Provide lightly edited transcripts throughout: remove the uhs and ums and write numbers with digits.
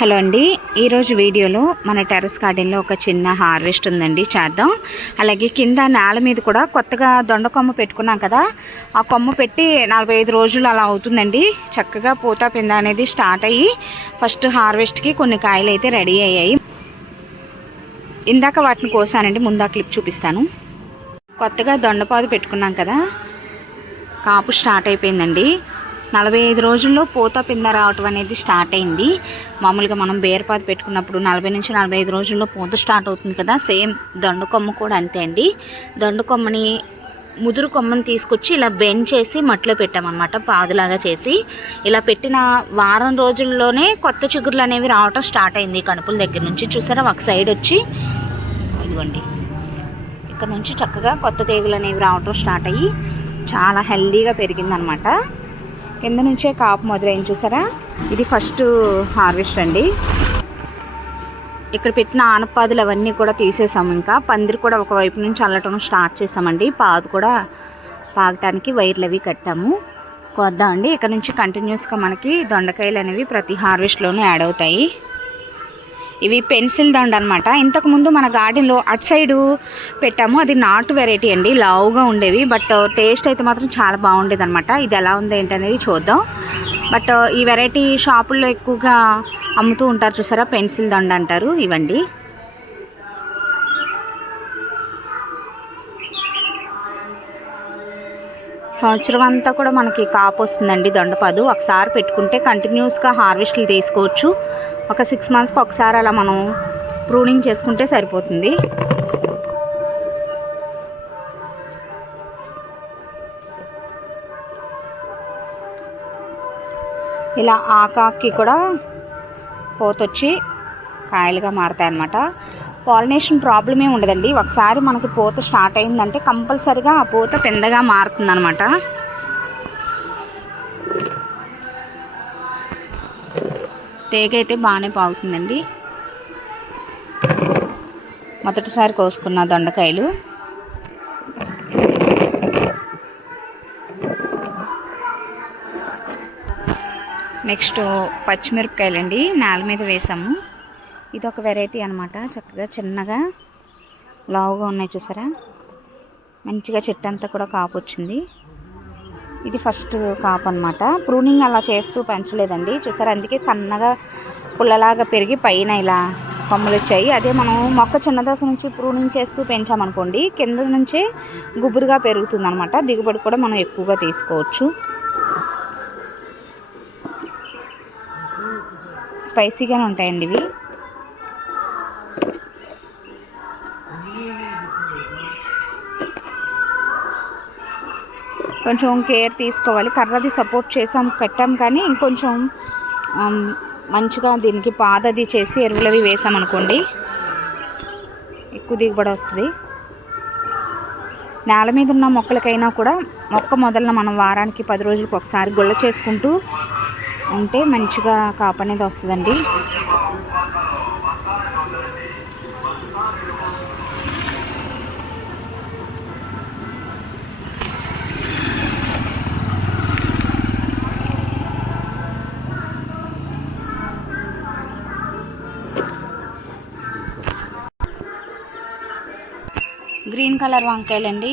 Hello అండి, ఈరోజు వీడియోలో మన టెర్రస్ గార్డెన్లో ఒక చిన్న హార్వెస్ట్ ఉందండి, చేద్దాం. అలాగే కింద నేల మీద కూడా కొత్తగా దొండ కొమ్మ పెట్టుకున్నాం కదా, ఆ కొమ్మ పెట్టి 45 రోజులు అలా అవుతుందండి. చక్కగా పూత పింద అనేది స్టార్ట్ అయ్యి ఫస్ట్ హార్వెస్ట్కి కొన్ని కాయలు అయితే రెడీ అయ్యాయి. ఇందాక వాటిని కోసానండి, ముందు ఆ క్లిప్ చూపిస్తాను. కొత్తగా దొండపాదు పెట్టుకున్నాం కదా, కాపు స్టార్ట్ అయిపోయిందండి. 45 రోజుల్లో పూత పింద రావటం అనేది స్టార్ట్ అయింది. మామూలుగా మనం బేరపాదు పెట్టుకున్నప్పుడు 40 నుంచి 45 రోజుల్లో పూత స్టార్ట్ అవుతుంది కదా, సేమ్ దొండ కొమ్మ కూడా అంతే అండి. దొండ కొమ్మని ముదురు కొమ్మని తీసుకొచ్చి ఇలా బెండ్ చేసి మట్టిలో పెట్టామన్నమాట, పాదులాగా చేసి. ఇలా పెట్టిన వారం రోజుల్లోనే కొత్త చిగుర్లు అనేవి రావటం స్టార్ట్ అయింది. కనుపుల దగ్గర నుంచి చూసారా, ఒక సైడ్ వచ్చి ఇదిగోండి, ఇక్కడ నుంచి చక్కగా కొత్త తీగలు అనేవి రావటం స్టార్ట్ అయ్యి చాలా హెల్దీగా పెరిగిందనమాట. కింద నుంచే కాపు మొదలైంది చూసారా. ఇది ఫస్ట్ హార్వెస్ట్ అండి. ఇక్కడ పెట్టిన ఆనపాదులు అవన్నీ కూడా తీసేసాము. ఇంకా పందిరి కూడా ఒకవైపు నుంచి అల్లటం స్టార్ట్ చేసామండి. పాదు కూడా పాగటానికి వైర్లు అవి కట్టాము. కొద్దామండి. ఇక్కడ నుంచి కంటిన్యూస్గా మనకి దొండకాయలు అనేవి ప్రతి హార్వెస్ట్లోనూ యాడ్ అవుతాయి. ఇవి పెన్సిల్ దొండ అనమాట. ఇంతకుముందు మన గార్డెన్లో అటు సైడు పెట్టాము, అది నాటు వెరైటీ అండి, లావుగా ఉండేవి. బట్ టేస్ట్ అయితే మాత్రం చాలా బాగుండేది అనమాట. ఇది ఎలా ఉంది ఏంటనేది చూద్దాం. బట్ ఈ వెరైటీ షాపుల్లో ఎక్కువగా అమ్ముతూ ఉంటారు చూసారా, పెన్సిల్ దొండ అంటారు. ఇవ్వండి, సంవత్సరం అంతా కూడా మనకి కాపు వస్తుందండి దొండపాదు. ఒకసారి పెట్టుకుంటే కంటిన్యూస్గా హార్వెస్ట్లు తీసుకోవచ్చు. ఒక 6 మంత్స్కి ఒకసారి అలా మనం ప్రూనింగ్ చేసుకుంటే సరిపోతుంది. ఇలా ఆకాకి కూడా పోతొచ్చి కాయలుగా మారుతాయి అన్నమాట. పాలినేషన్ ప్రాబ్లమే ఉండదండి. ఒకసారి మనకి పూత స్టార్ట్ అయిందంటే కంపల్సరిగా ఆ పూత పెద్దగా మారుతుంది అనమాట. తేగ అయితే బాగానే పాగుతుందండి. మొదటిసారి కోసుకున్న దొండకాయలు. నెక్స్ట్ పచ్చిమిరపకాయలండి, నేల మీద వేసాము. ఇది ఒక వెరైటీ అనమాట. చక్కగా చిన్నగా లావుగా ఉన్నాయి చూసారా, మంచిగా చెట్టు అంతా కూడా కాపు వచ్చింది. ఇది ఫస్ట్ కాపు అనమాట. ప్రూనింగ్ అలా చేస్తూ పెంచలేదండి చూసారా, అందుకే సన్నగా పుల్లలాగా పెరిగి పైన ఇలా కొమ్మలు వచ్చాయి. అదే మనం మొక్క చిన్న దశ నుంచి ప్రూనింగ్ చేస్తూ పెంచామనుకోండి, కింద నుంచే గుబురుగా పెరుగుతుంది అనమాట. దిగుబడి కూడా మనం ఎక్కువగా తీసుకోవచ్చు. స్పైసీగానే ఉంటాయండి ఇవి. కొంచెం కేర్ తీసుకోవాలి. కర్రది సపోర్ట్ చేసాం, కట్టాం, కానీ ఇంకొంచెం మంచిగా దీనికి పాదది చేసి ఎరువులవి వేసామనుకోండి ఎక్కువ దిగుబడి వస్తుంది. నేల మీద ఉన్న మొక్కలకైనా కూడా మొక్క మొదలన మనం వారానికి 10 రోజులకు ఒకసారి గుళ్ళ చేసుకుంటూ ఉంటే మంచిగా కాపు అనేది వస్తుందండి. గ్రీన్ కలర్ వంకాయలండి.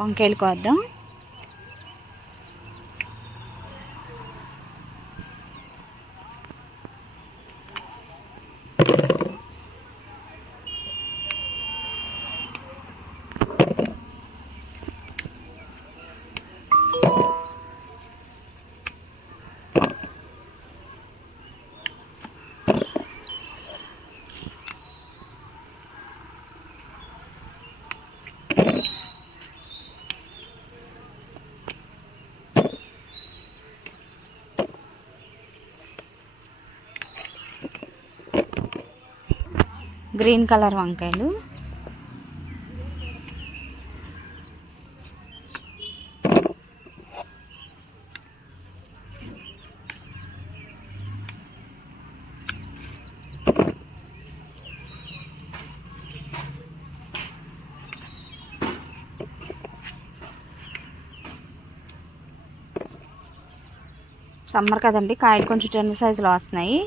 వంకాయలు కోద్దాం. గ్రీన్ కలర్ వంకాయలు. సమ్మర్ కదండి, కాయలు కొంచెం చిన్న సైజులో వస్తున్నాయి.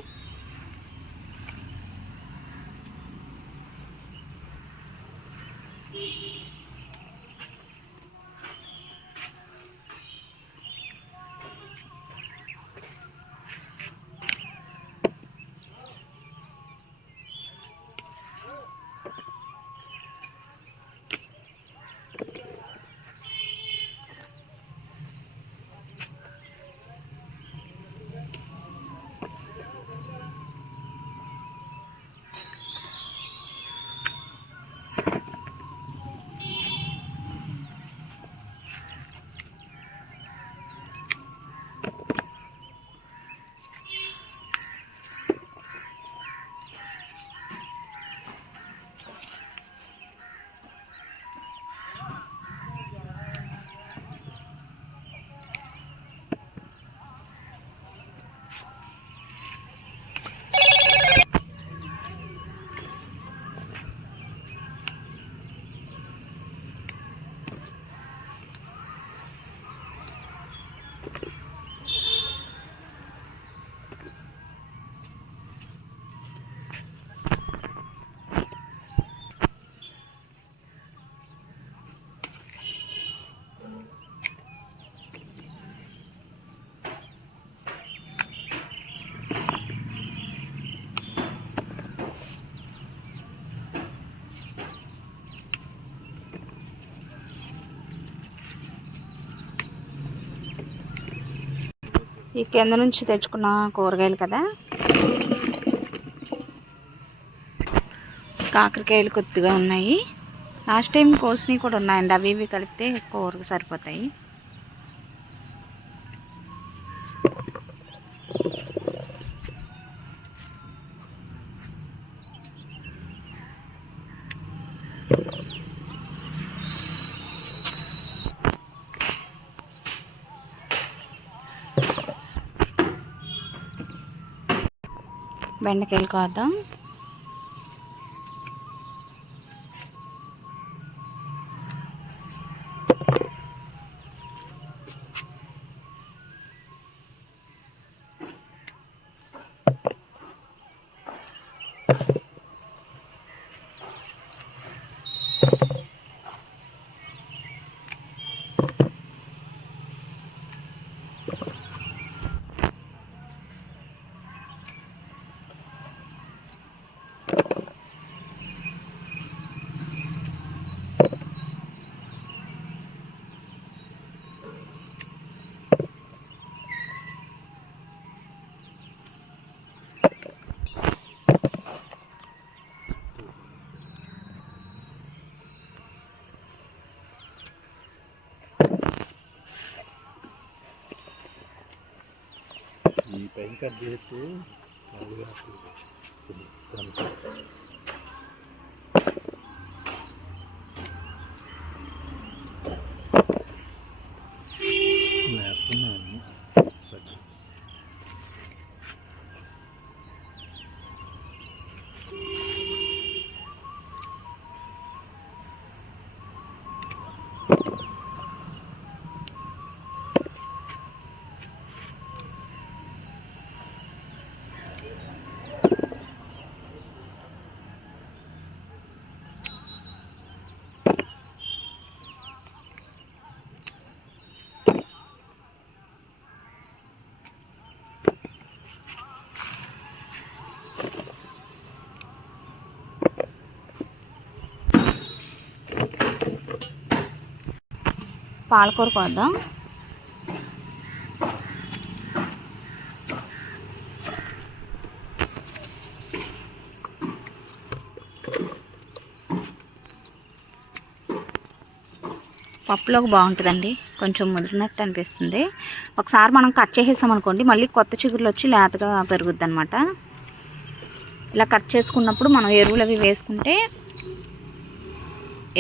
ఈ కింద నుంచి తెచ్చుకున్న కూరగాయలు కదా, కాకరకాయలు కొద్దిగా ఉన్నాయి. లాస్ట్ టైం కోసినవి కూడా ఉన్నాయండి, అవి ఇవి కలిపితే కూరకు సరిపోతాయి. బెండకాయలు కోద్దాం. ఈ పైన కట్ చేస్తే పాలకూర కోద్దాం. పప్పులోకి బాగుంటుందండి, కొంచెం ముదిరినట్టు అనిపిస్తుంది. ఒకసారి మనం కట్ చేసేస్తాం అనుకోండి, మళ్ళీ కొత్త చిగురులు వచ్చి లేతగా పెరుగుద్ది అనమాట. ఇలా కట్ చేసుకున్నప్పుడు మనం ఎరువులు అవి వేసుకుంటే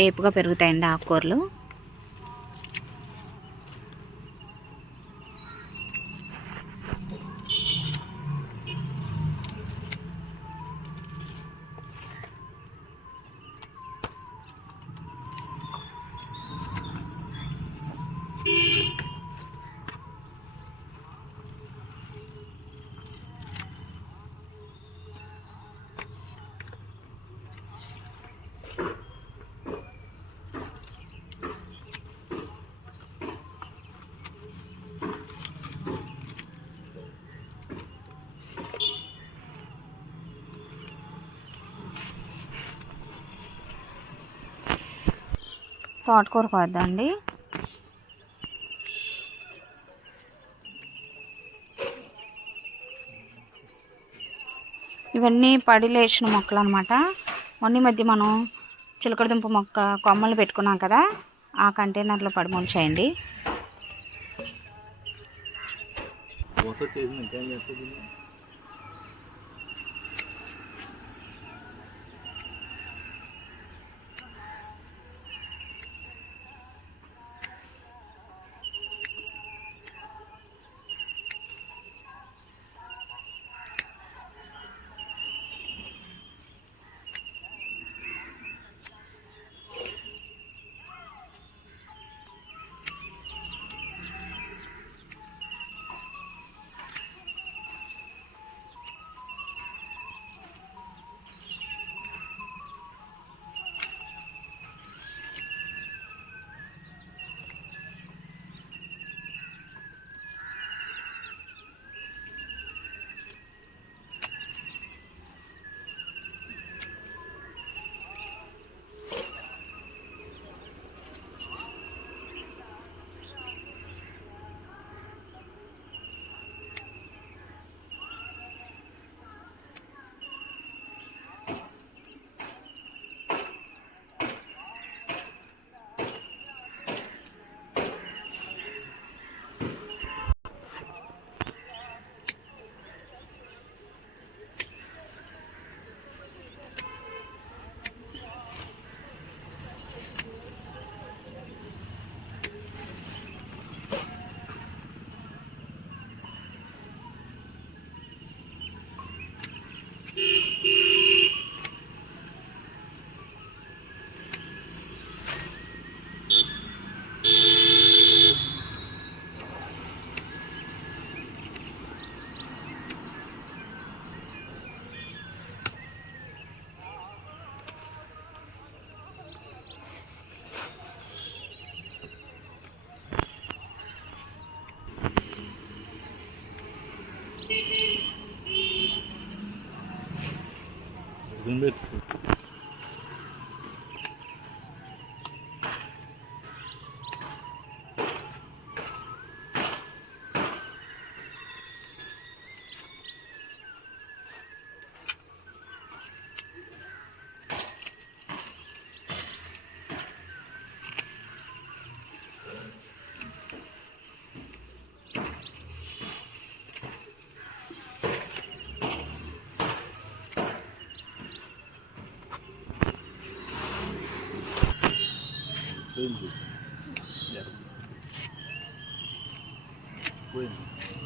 ఏపుగా పెరుగుతాయండి ఆకుకూరలు. తోటకూర కోద్దామండి. ఇవన్నీ పడిలేసిన మొక్కలు అనమాట. మొన్న మధ్య మనం చిలకడదుంప మొక్క కొమ్మలు పెట్టుకున్నాం కదా, ఆ కంటైనర్లో పడి ముంచేయండి. Pois.